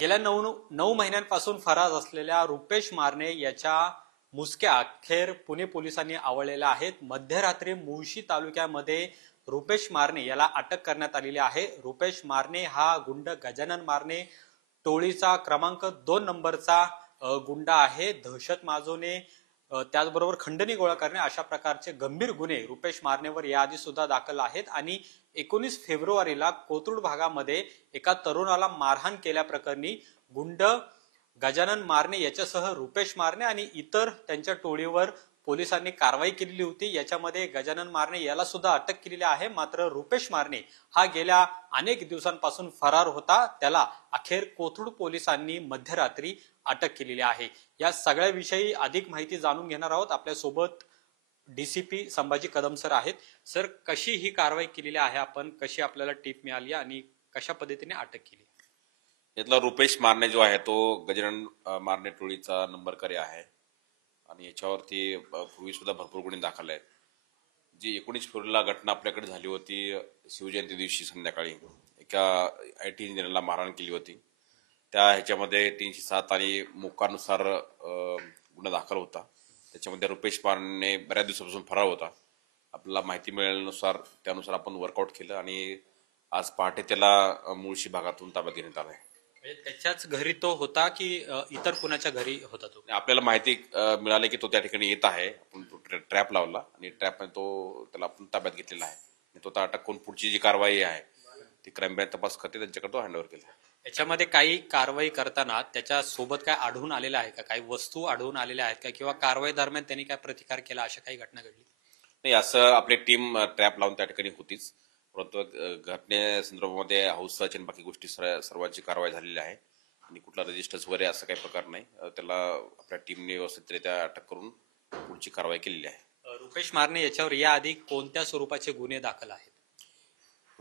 गेल्या 9 महिन्यांपासून फरार असलेल्या रुपेश मारणे याच्या मुसक्या अखेर पुणे पोलिसांनी आवळलेल्या आहेत। मध्यरात्री मुळशी तालुक्यामध्ये रुपेश मारणे याला अटक करण्यात आलेली आहे। रुपेश मारणे हा गुंड गजानन मारणे टोळीचा क्रमांक 2 नंबरचा गुंड आहे। दहशत माजवणे त्याचबरोबर खंडणी गोळा करणे अशा प्रकारचे गंभीर गुन्हे रुपेश मारणेवर याआधी सुद्धा दाखल आहेत आणि 19 फेब्रुवारीला कोथरूड भागामध्ये एका तरुणाला मारहाण केल्याप्रकरणी गुंड गजानन मारणे याच्यासह रुपेश मारणे आणि इतर त्यांच्या टोळीवर पोलिसांनी कारवाई केलेली होती। याच्यामध्ये गजानन मारणे याला सुद्धा अटक केलेली आहे। मात्र रुपेश मारणे हा गेल्या अनेक दिवसांपासून फरार होता। त्याला अखेर कोथरूड पोलिसांनी मध्यरात्री अटक केलेली आहे। या सगळ्याविषयी अधिक माहिती जाणून घेणार आहोत। आपल्या सोबत डीसीपी संभाजी कदम सर आहेत। सर, कशी ही कारवाई केलेली आहे, आपण कशी आपल्याला टीप मिळाली आणि कशा पद्धतीने अटक केली? यातला रुपेश मारणे जो आहे तो गजानन मारणे टोळीचा नंबरकरी आहे आणि याच्यावरती पूर्वी सुद्धा भरपूर गुन्हे दाखल आहेत। जी 19 फेब्रुवारीला घटना आपल्याकडे झाली होती, शिवजयंती दिवशी संध्याकाळी एका IT इंजिनियरला मारहाण केली होती। त्या ह्याच्यामध्ये 307 आणि मोक्कानुसार गुन्हा दाखल होता। त्याच्यामध्ये रुपेश मारणे बऱ्याच दिवसापासून फरार होता। आपल्याला माहिती मिळाल्यानुसार त्यानुसार आपण वर्कआउट केलं आणि आज पहाटे त्याला मुळशी भागातून ताब्यात घेण्यात आलाय। त्याच्याच घरी तो होता की इतर कुणाच्या घरी होता तो? आपल्याला माहिती मिळाली की तो त्या ठिकाणी येत आहे। आपण ट्रॅप लावला आणि ट्रॅप तो त्याला आपण ताब्यात घेतलेला आहे। तो अटक करून पुढची जी कारवाई आहे ती क्राईम ब्रँच तपास करते, त्यांच्याकडे तो हँडओव्हर केला। याच्यामध्ये काही कारवाई करताना त्याच्या सोबत काय आढळून आलेलं आहे का? काही वस्तू आढळून आलेल्या आहेत का किंवा कारवाई दरम्यान त्यांनी काय प्रतिकार केला, अशा काही घटना घडली? नाही, असं आपली टीम ट्रॅप लावून त्या ठिकाणी होतीच, परंतु घटनेसंदर्भामध्ये हौसाची आणि बाकी गोष्टी सर्वांची कारवाई झालेली आहे आणि कुठला रजिस्टर्स वगैरे असं काही प्रकार नाही। त्याला आपल्या टीमने व्यवस्थितरित्या अटक करून पुढची कारवाई केलेली आहे। रुपेश मारणे याच्यावर याआधी कोणत्या स्वरूपाचे गुन्हे दाखल आहेत?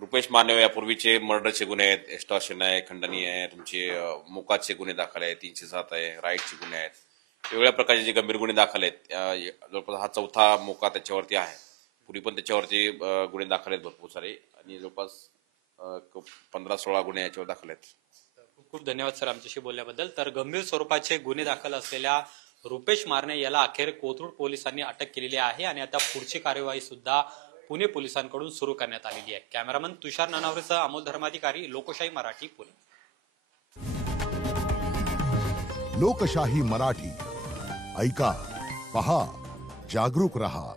रुपेश मारणे यापूर्वीचे मर्डरचे गुन्हे आहेत, एक्स्टॉर्शन आहे, खंडणी आहे, तुमचे मोकाचे गुन्हे दाखल आहेत, 307 आहे, राईटचे गुन्हे आहेत, वेगवेगळ्या प्रकारचे जे गंभीर गुन्हे दाखल आहेत। जवळपास हा 4था मोका त्याच्यावरती आहे। पूर्वी पण त्याच्यावरती गुन्हे दाखल आहेत भरपूर सारे आणि जवळपास 15-16 गुन्हे याच्यावर दाखल आहेत। खूप खूप धन्यवाद सर आमच्याशी बोलल्याबद्दल। तर गंभीर स्वरूपाचे गुन्हे दाखल असलेल्या रुपेश मारणे याला अखेर कोथरूड पोलिसांनी अटक केलेली आहे आणि आता पुढची कार्यवाही सुद्धा पुणे पोलिसांकडून सुरू करण्यात आलेली आहे। कॅमेरामन तुषार ननावरेसह अमोल धर्माधिकारी, लोकशाही मराठी, पुणे। लोकशाही मराठी ऐका, पहा, जागरूक रहा।